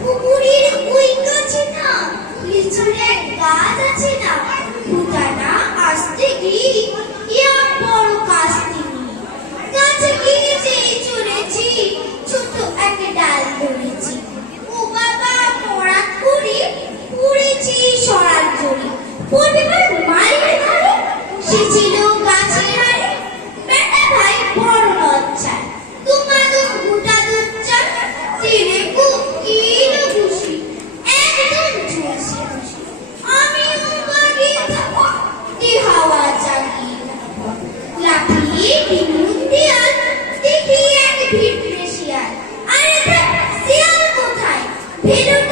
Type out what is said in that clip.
পুকুরের ওই কাছে না লিচুর এক গাছ আছে না, ভুটানা আসতে গিয়ে ইয়া বড় কাস্তি নিয়ে গাছে গিয়ে যেই চড়েছি, ছোট এক ডাল ধরেছি। ও বাবা, মরাত করে পড়েছি সরাল জড়ি, পরিবার মায়ের ঘরে সে ছিল গাছের হারে। বেটা ভাই বড় লজ্জা, তোমাদের গোটা দুচ্চার তেরে কুকিল খুশি একদম ঝুলছে খুশি। আমি বাড়িয়ে থাকো দি হাওয়া জাগিয়ে থাকো, লাফিয়ে বিমুখ দেয়াল দেখি এক ভিড় শিয়াল। আরে শিয়াল কোথায়? ভেতর